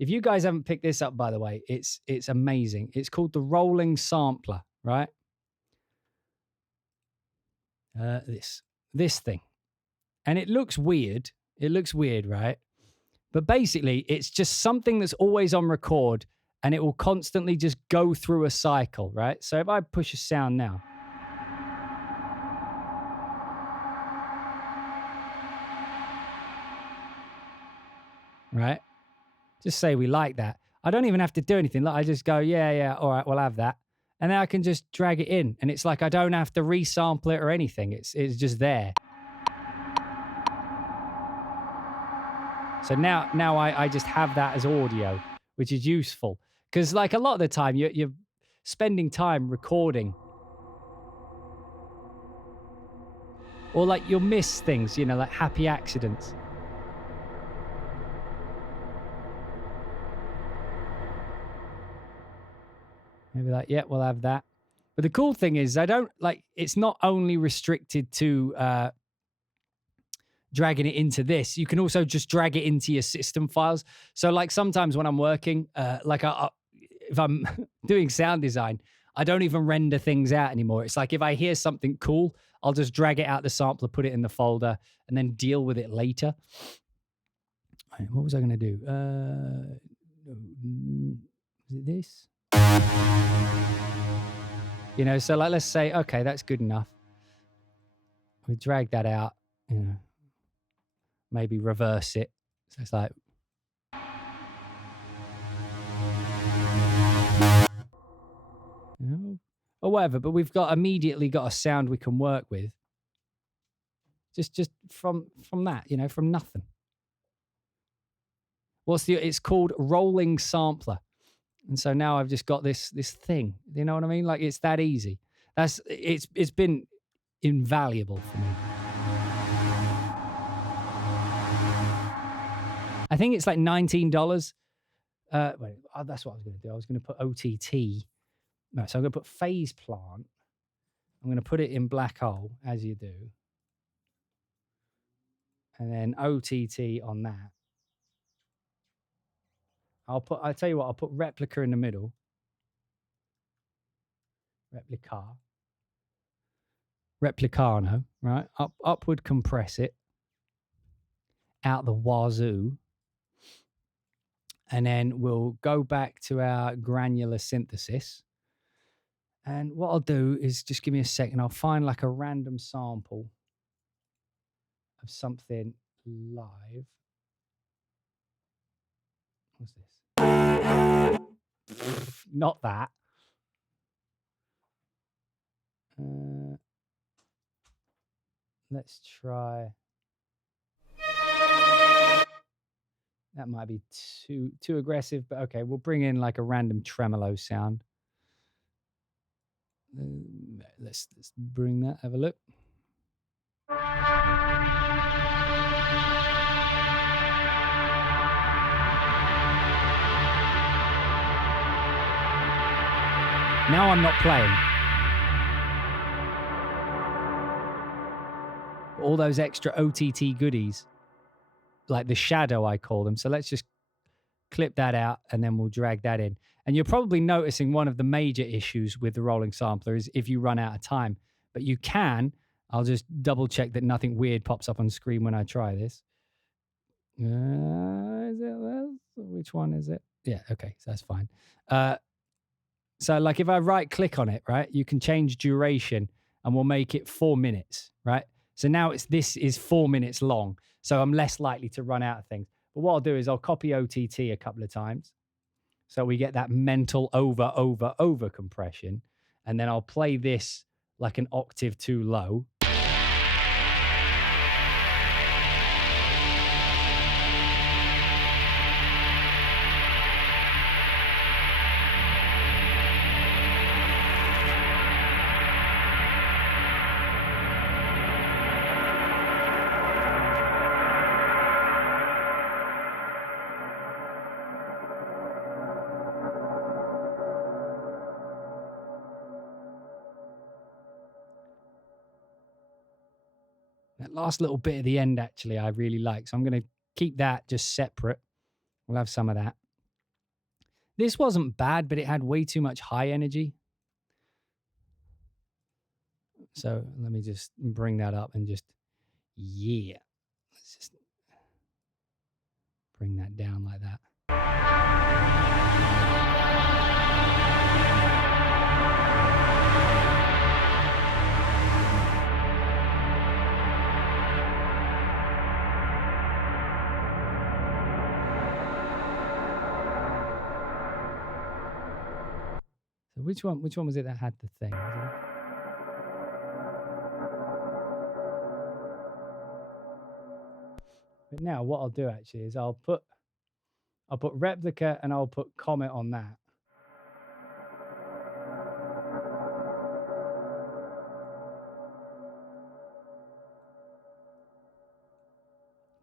If you guys haven't picked this up, by the way, it's amazing. It's called the Rolling Sampler, right? This thing. And it looks weird. It looks weird, right? But basically, it's just something that's always on record and it will constantly just go through a cycle, right? So if I push a sound now, right? Just say we like that. I don't even have to do anything. Like I just go, yeah, all right, we'll have that. And then I can just drag it in. And it's like I don't have to resample it or anything. It's just there. So now I just have that as audio, which is useful. Because like a lot of the time you're spending time recording. Or like you'll miss things, you know, like happy accidents. Maybe like, yeah, we'll have that. But the cool thing is it's not only restricted to dragging it into this. You can also just drag it into your system files. So like sometimes when I'm working, if I'm doing sound design, I don't even render things out anymore. It's like if I hear something cool, I'll just drag it out the sampler, put it in the folder, and then deal with it later. What was I going to do? Is it this? You know, so like let's say, okay, that's good enough. We drag that out, you know, maybe reverse it. So it's like, you know, or whatever, but we've immediately got a sound we can work with. Just from that, you know, from nothing. It's called Rolling Sampler. And so now I've just got this thing. You know what I mean? Like it's that easy. It's been invaluable for me. I think it's like $19. That's what I was going to do. I was going to put OTT. No, so I'm going to put Phase Plant. I'm going to put it in Black Hole, as you do. And then OTT on that. I'll tell you what, I'll put Replica in the middle. Replicano, right? Upward compress it. Out the wazoo. And then we'll go back to our granular synthesis. And what I'll do is just give me a second. I'll find like a random sample of something live. What's this? Not that. Let's try. That might be too aggressive, but okay, we'll bring in like a random tremolo sound. Let's bring that, have a look. Now I'm not playing. All those extra OTT goodies, like the shadow, I call them. So let's just clip that out and then we'll drag that in. And you're probably noticing one of the major issues with the rolling sampler is if you run out of time. But you can, I'll just double check that nothing weird pops up on screen when I try this. Is it this? Which one is it? Yeah, okay, so that's fine. So like if I right click on it, right, you can change duration and we'll make it 4 minutes, right? So now this is 4 minutes long. So I'm less likely to run out of things. But what I'll do is I'll copy OTT a couple of times. So we get that mental over compression. And then I'll play this like an octave too low. That last little bit at the end, actually, I really like. So I'm going to keep that just separate. We'll have some of that. This wasn't bad, but it had way too much high energy. So let me just bring that up and just, yeah. Let's just bring that down like that. So which one was it that had the thing? But now what I'll do actually is I'll put replica and I'll put Comet on that.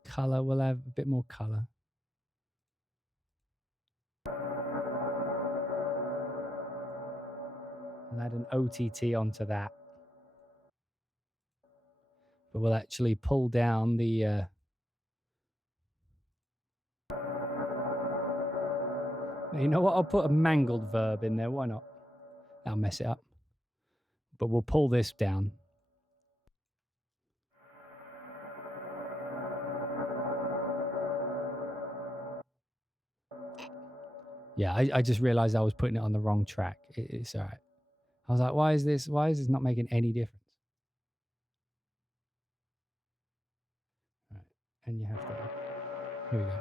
Color, we'll have a bit more color. And add an OTT onto that. But we'll actually pull down the you know what? I'll put a mangled verb in there. Why not? That'll mess it up. But we'll pull this down. Yeah, I just realized I was putting it on the wrong track. It's all right. I was like, why is this not making any difference? All right. And you have to, here we go.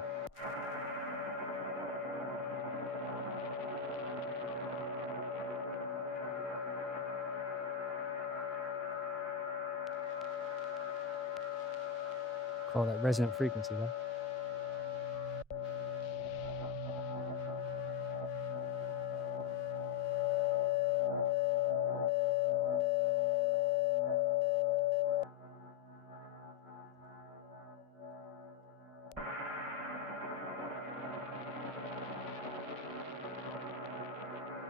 Call that resonant frequency though.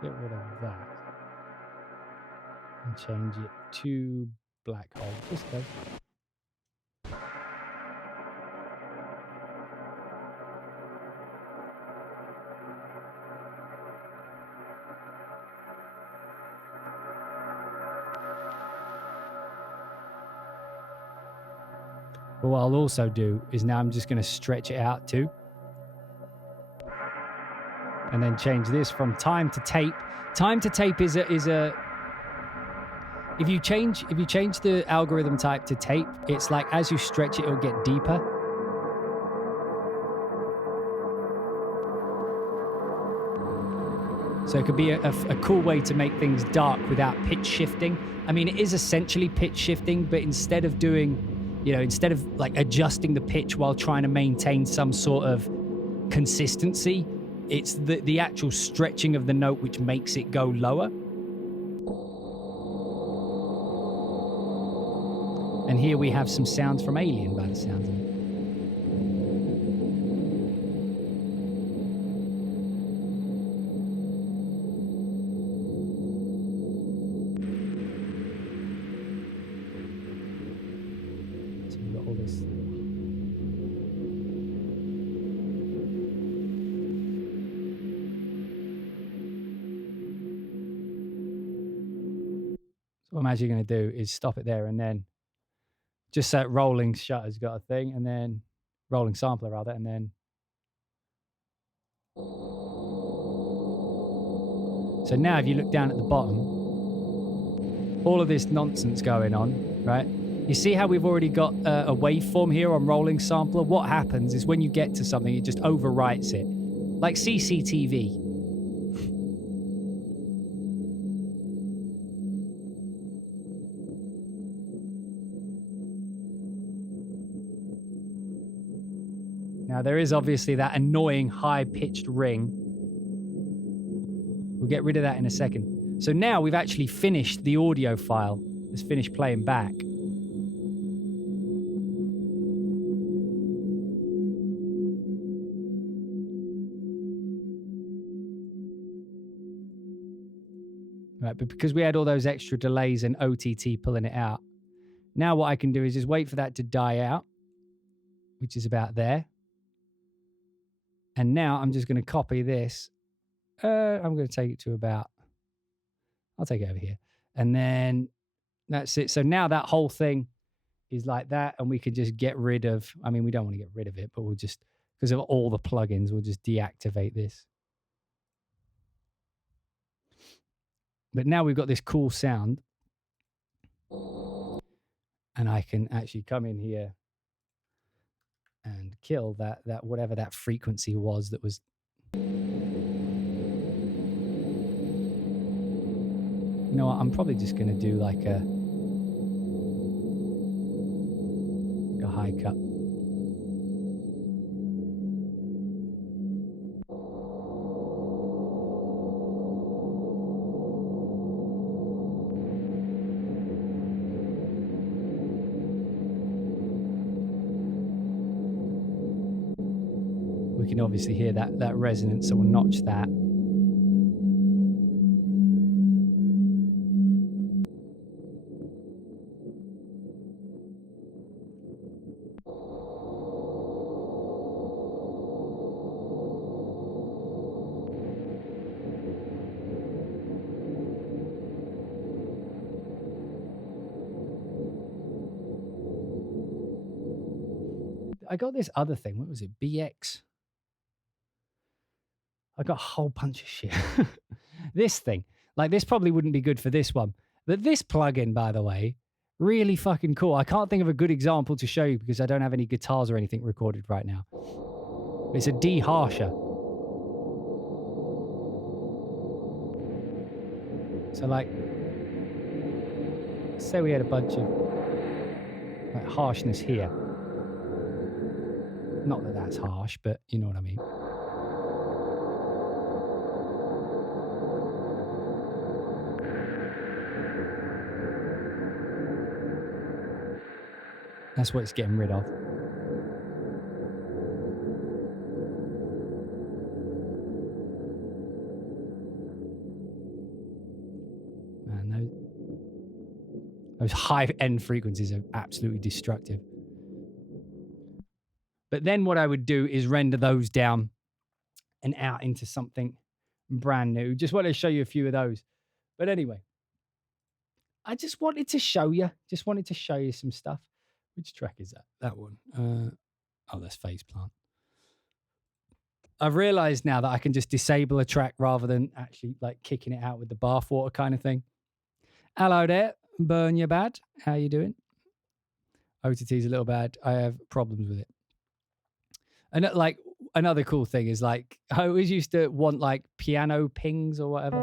Get rid of that and change it to black hole. Just go. But what I'll also do is now I'm just going to stretch it out too. And then change this from time to tape. Time to tape is a if you change the algorithm type to tape, it's like as you stretch it, it'll get deeper. So it could be a cool way to make things dark without pitch shifting. I mean, it is essentially pitch shifting, but instead of like adjusting the pitch while trying to maintain some sort of consistency, it's the actual stretching of the note which makes it go lower. And here we have some sounds from Alien by the sounds of it. So we've got all this. What I'm actually going to do is stop it there and then just so rolling shutter's got a thing, and then rolling sampler rather, and then so now if you look down at the bottom, all of this nonsense going on, right? You see how we've already got a waveform here on rolling sampler? What happens is when you get to something, it just overwrites it, like CCTV. Now, there is obviously that annoying high-pitched ring. We'll get rid of that in a second. So now we've actually finished the audio file. It's finished playing back. Right, but because we had all those extra delays and OTT pulling it out, now what I can do is just wait for that to die out, which is about there. And now I'm just going to copy this I'm going to take it to about, I'll take it over here. And then that's it. So now that whole thing is like that. And we can just get rid of, I mean, we don't want to get rid of it, but we'll just, because of all the plugins, we'll just deactivate this. But now we've got this cool sound. And I can actually come in here and kill that whatever that frequency was that was. You know what? I'm probably just going to do like a high cut. We can obviously hear that resonance, so we'll notch that. I got this other thing. What was it? BX. I got a whole bunch of shit. This thing, like this probably wouldn't be good for this one. But this plugin, by the way, really fucking cool. I can't think of a good example to show you because I don't have any guitars or anything recorded right now. It's a deharsher. So like, say we had a bunch of like harshness here. Not that that's harsh, but you know what I mean. That's what it's getting rid of. Man, those high-end frequencies are absolutely destructive. But then what I would do is render those down and out into something brand new. Just wanted to show you a few of those. But anyway, I just wanted to show you some stuff. Which track is that? That one. Oh, that's Phase Plant. I've realized now that I can just disable a track rather than actually like kicking it out with the bathwater kind of thing. Hello there, Burn Your Bad. How you doing? OTT's a little bad. I have problems with it. And like another cool thing is like I always used to want like piano pings or whatever.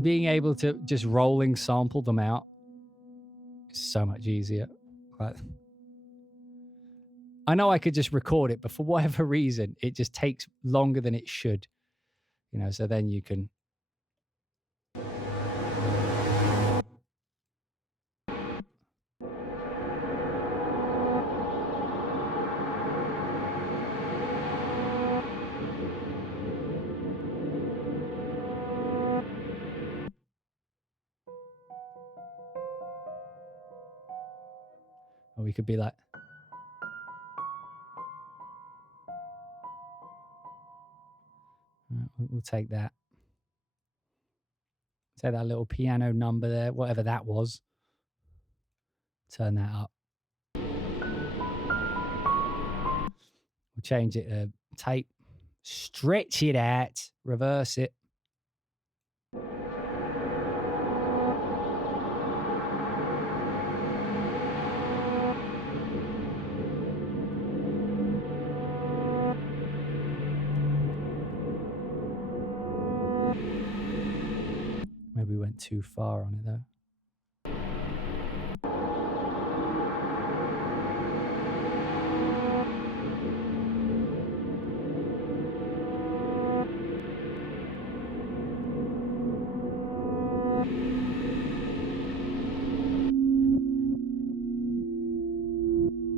Being able to just rolling sample them out is so much easier. Like, I know I could just record it, but for whatever reason, it just takes longer than it should. You know, so then you can. Or we could be like. We'll take that. Take that little piano number there, whatever that was. Turn that up. We'll change it to tape. Stretch it out. Reverse it. Maybe we went too far on it though.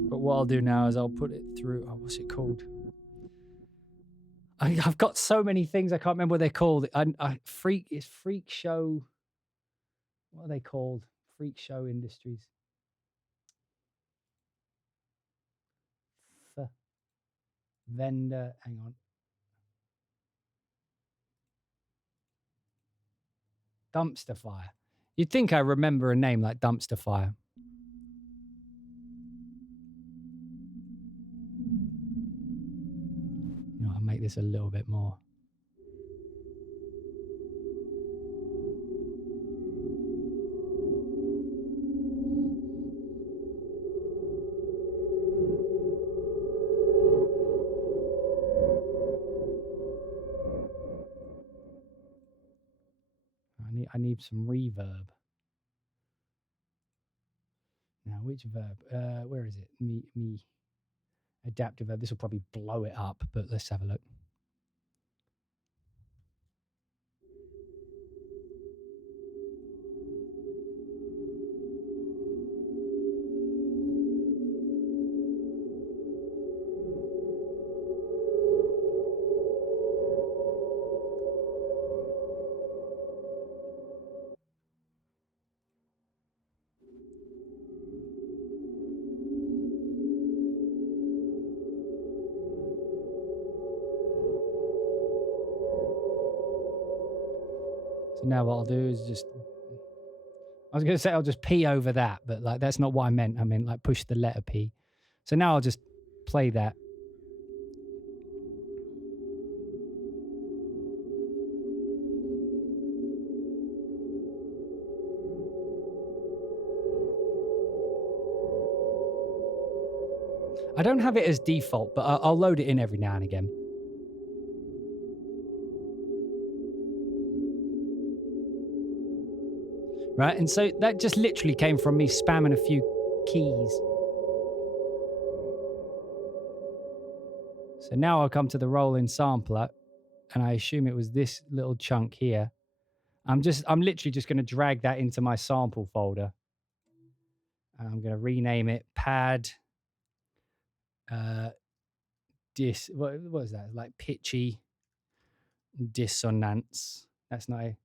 But what I'll do now is I'll put it through. Oh, what's it called? I've got so many things I can't remember what they're called. It's Freak Show. What are they called? Freak Show Industries. Vendor. Hang on. Dumpster Fire. You'd think I remember a name like Dumpster Fire. You know, I'll make this a little bit more. I need some reverb. Now, which verb? Where is it? Me. Adaptive verb. This will probably blow it up, but let's have a look. So now what I'll do is just, I was going to say I'll just P over that, but like that's not what I meant. I meant like push the letter P. So now I'll just play that. I don't have it as default, but I'll load it in every now and again. Right, and so that just literally came from me spamming a few keys. So now I'll come to the rolling sampler, and I assume it was this little chunk here. I'm literally just going to drag that into my sample folder. And I'm going to rename it pad dis. What is that? Like pitchy dissonance. That's not a,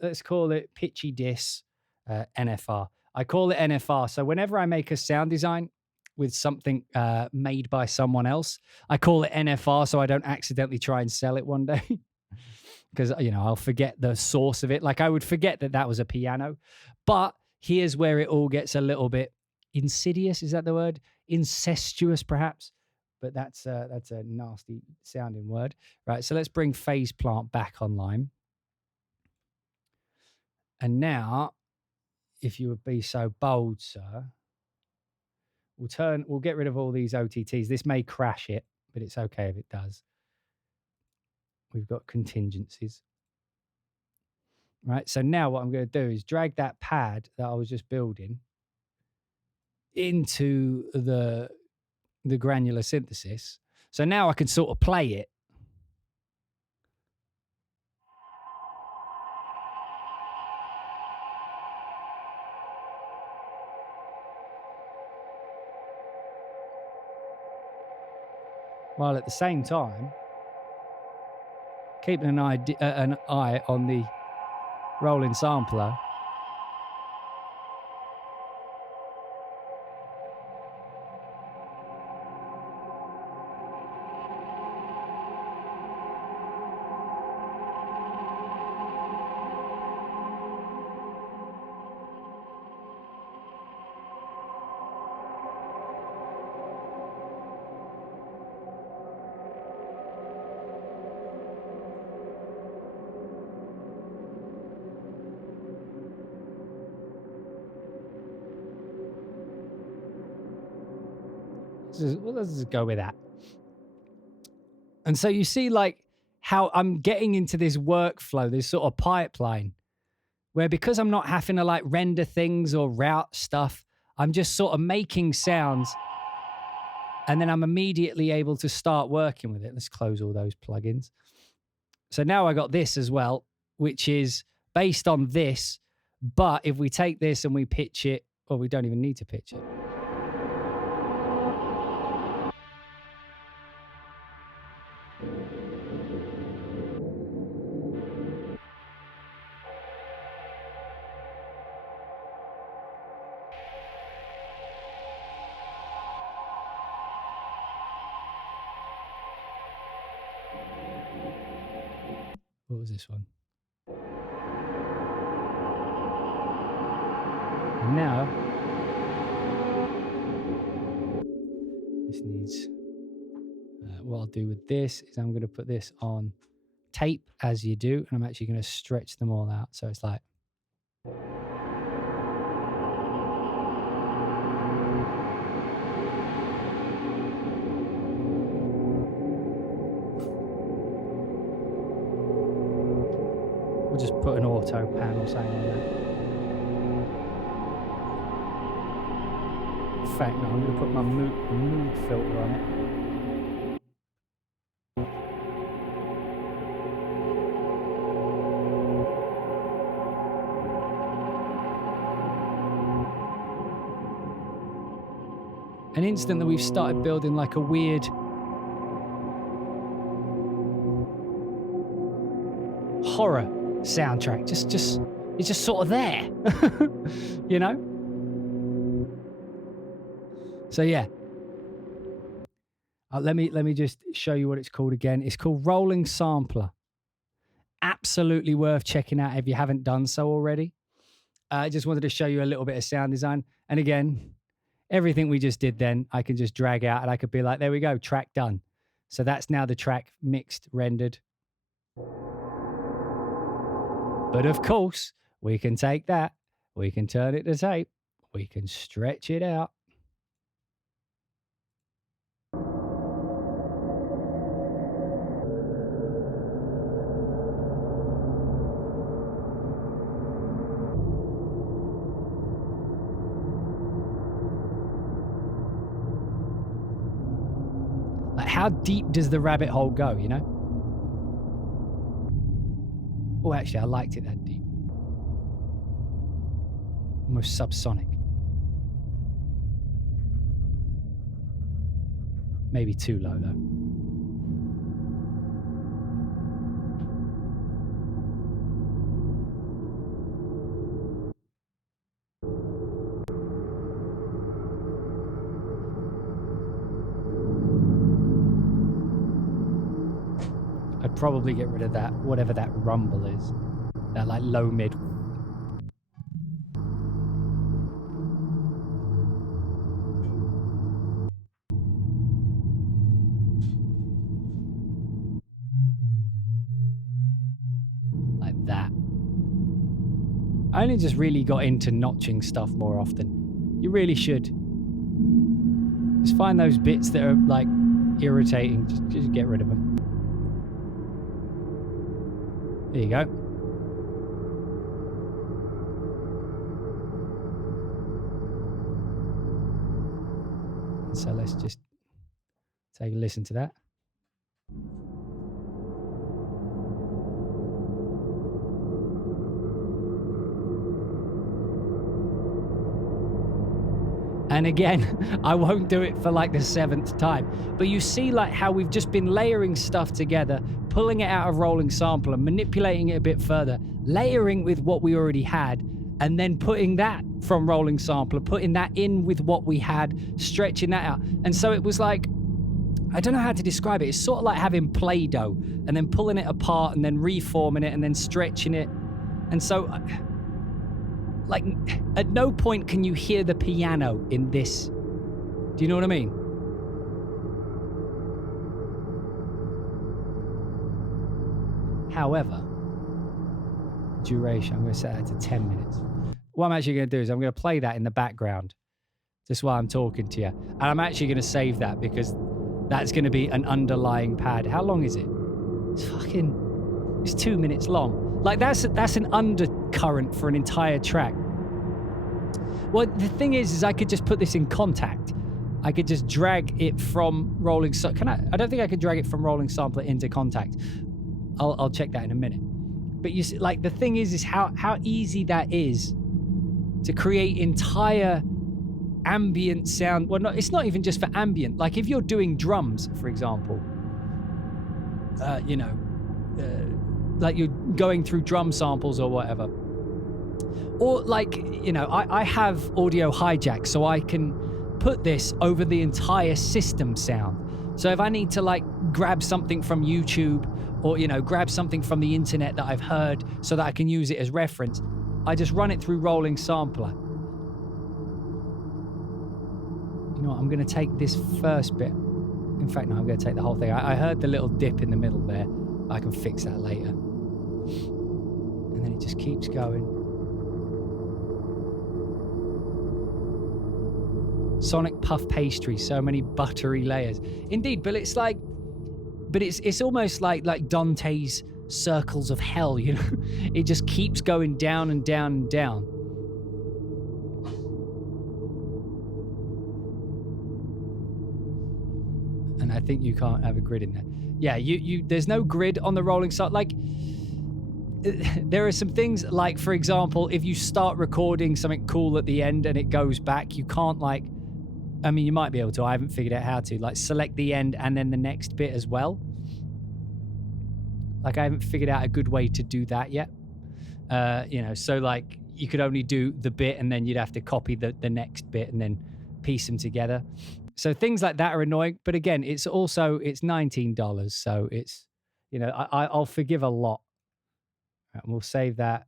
let's call it pitchy diss NFR. I call it NFR. So whenever I make a sound design with something made by someone else, I call it NFR so I don't accidentally try and sell it one day. Because, you know, I'll forget the source of it. Like I would forget that that was a piano. But here's where it all gets a little bit insidious. Is that the word? Incestuous, perhaps. But that's a nasty sounding word. Right, so let's bring Phase Plant back online. And now, if you would be so bold, sir, we'll get rid of all these OTTs. This may crash it, but it's okay if it does. We've got contingencies. Right, so now what I'm going to do is drag that pad that I was just building into the granular synthesis. So now I can sort of play it. While at the same time, keeping an eye on the rolling sampler. Well, let's just go with that. And so you see like how I'm getting into this workflow, this sort of pipeline, where because I'm not having to like render things or route stuff, I'm just sort of making sounds and then I'm immediately able to start working with it. Let's close all those plugins. So now I got this as well, which is based on this, but if we take this and we pitch it, or we don't even need to pitch it. What was this one? now this needs, what I'll do with this is I'm going to put this on tape as you do, and I'm actually going to stretch them all out. So it's like, we'll just put an auto pan or something on there. In fact, no, I'm going to put my mood filter on it. An instant that we've started building like a weird horror soundtrack. Just it's just sort of there. You know? So yeah. Let me just show you what it's called again. It's called Rolling Sampler. Absolutely worth checking out if you haven't done so already. I just wanted to show you a little bit of sound design. And again, everything we just did then, I can just drag out and I could be like, there we go, track done. So that's now the track mixed, rendered. But of course, we can take that, we can turn it to tape, we can stretch it out. How deep does the rabbit hole go, you know? Oh, actually, I liked it that deep. Almost subsonic. Maybe too low, though. I'd probably get rid of that, whatever that rumble is. That like low mid. Like that. I only just really got into notching stuff more often. You really should. Just find those bits that are like irritating. Just get rid of them. There you go. So let's just take a listen to that. And again, I won't do it for like the 7th time, but you see like how we've just been layering stuff together, pulling it out of Rolling Sampler, manipulating it a bit further, layering with what we already had, and then putting that from Rolling Sampler, putting that in with what we had, stretching that out. And so it was like, I don't know how to describe it. It's sort of like having Play-Doh and then pulling it apart and then reforming it and then stretching it. And so, like, at no point can you hear the piano in this. Do you know what I mean? However, duration, I'm going to set that to 10 minutes. What I'm actually going to do is I'm going to play that in the background just while I'm talking to you. And I'm actually going to save that because that's going to be an underlying pad. How long is it? It's 2 minutes long. Like that's an undercurrent for an entire track. Well, the thing is I could just put this in Kontakt. I could just drag it from Rolling Sampler. I don't think I could drag it from Rolling Sampler into Kontakt. I'll check that in a minute. But you see, like the thing is how easy that is to create entire ambient sound. Well, it's not even just for ambient. Like if you're doing drums, for example, like you're going through drum samples or whatever. Or like, I have audio hijack, so I can put this over the entire system sound. So if I need to like grab something from YouTube or, grab something from the internet that I've heard so that I can use it as reference, I just run it through Rolling Sampler. You know what? I'm going to take this first bit. In fact, no, I'm going to take the whole thing. I heard the little dip in the middle there. I can fix that later. And then it just keeps going. Sonic puff pastry, so many buttery layers. Indeed, but it's like, but it's almost like Dante's circles of hell, you know? It just keeps going down and down and down. And I think you can't have a grid in there. Yeah, there's no grid on the rolling side. Like, there are some things like, for example, if you start recording something cool at the end and it goes back, you can't like, I mean, you might be able to, I haven't figured out how to, like select the end and then the next bit as well. Like I haven't figured out a good way to do that yet. You know, so like you could only do the bit and then you'd have to copy the next bit and then piece them together. So things like that are annoying. But again, it's $19. So it's, you know, I'll forgive a lot. Right, we'll save that.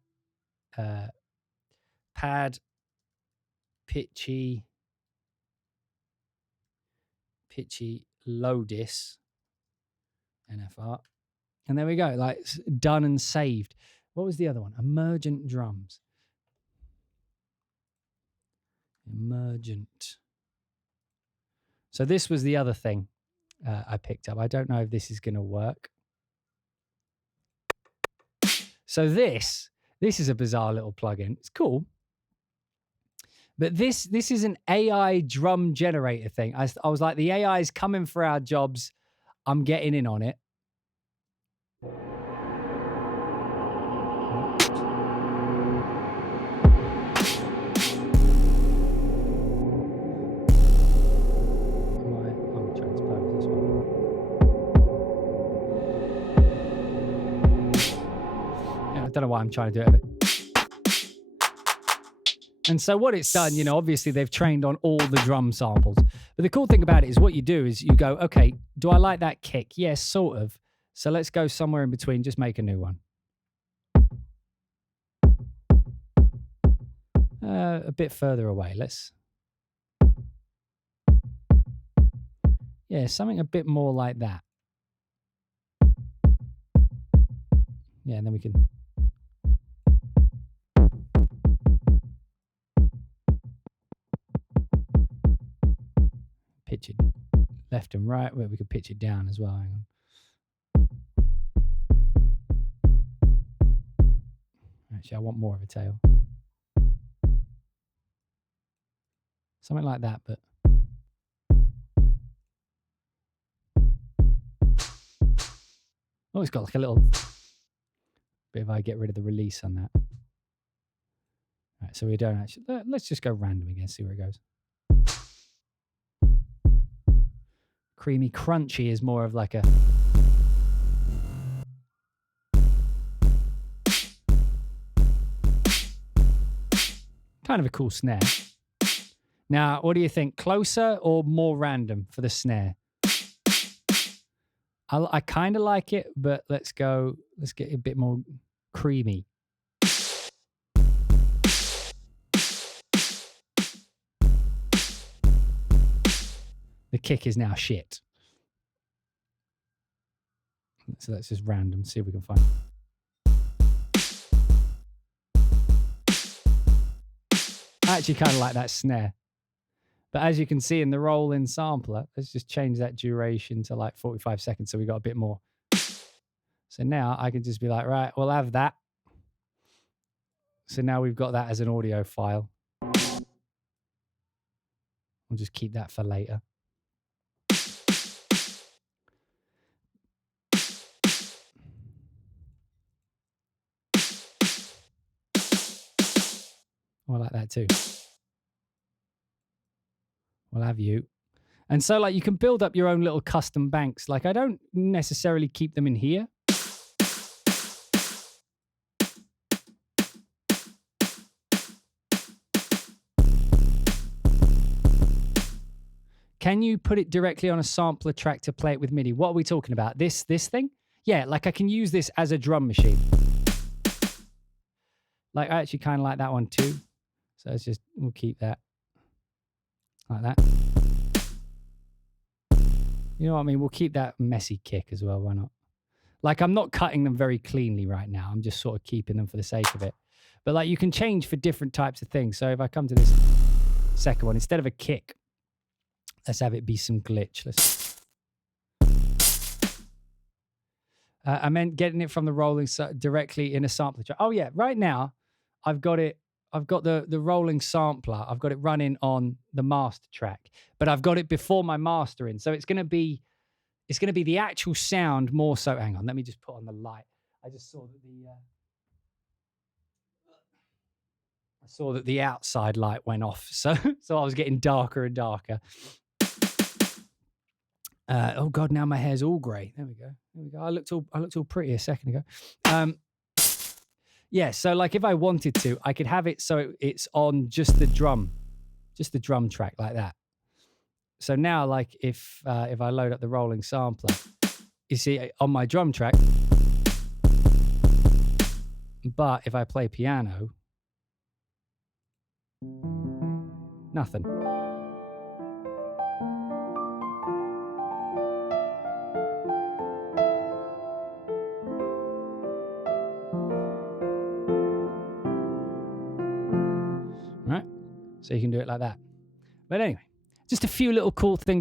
Pad, pitchy Lodis, NFR. And there we go, like done and saved. What was the other one? Emergent drums. Emergent. So this was the other thing I picked up. I don't know if this is going to work. So this is a bizarre little plugin. It's cool. But this is an AI drum generator thing. I was like, the AI is coming for our jobs. I'm getting in on it. I'm transpose this one. Yeah, I don't know why I'm trying to do it. And so what it's done, you know, obviously they've trained on all the drum samples. But the cool thing about it is what you do is you go, okay, do I like that kick? Yes, sort of. So let's go somewhere in between, just make a new one. A bit further away, let's... Yeah, something a bit more like that. Yeah, and then we can... pitch it left and right, where we could pitch it down as well. Hang on. Actually, I want more of a tail. Something like that, but... Oh, it's got like a little bit if I get rid of the release on that. Right, so we don't actually... Let's just go random again, see where it goes. Creamy crunchy is more of like a... kind of a cool snare. Now, what do you think? Closer or more random for the snare? I kind of like it, but let's get a bit more creamy. The kick is now shit. So that's just random. See if we can find it. I actually kind of like that snare. But as you can see in the roll-in sampler, let's just change that duration to like 45 seconds so we got a bit more. So now I can just be like, right, we'll have that. So now we've got that as an audio file. We'll just keep that for later. I like that too. We'll have you. And so like you can build up your own little custom banks. Like I don't necessarily keep them in here. Can you put it directly on a sampler track to play it with MIDI? What are we talking about? This thing? Yeah, like I can use this as a drum machine. Like I actually kind of like that one too. So it's just, we'll keep that like that. You know what I mean? We'll keep that messy kick as well. Why not? Like, I'm not cutting them very cleanly right now. I'm just sort of keeping them for the sake of it. But like, you can change for different types of things. So if I come to this second one, instead of a kick, let's have it be some glitch. I meant getting it from the rolling directly in a sampler track. Oh yeah, right now I've got it. I've got the rolling sampler. I've got it running on the master track, but I've got it before my mastering. So it's going to be the actual sound more so. Hang on, let me just put on the light. I just saw that the outside light went off, so I was getting darker and darker. Oh God, now my hair's all grey. There we go. I looked all pretty a second ago. Yeah, so like if I wanted to, I could have it so it's on just the drum track like that. So now, like if I load up the rolling sampler, you see on my drum track, but if I play piano, nothing. Right? So you can do it like that. But anyway, just a few little cool things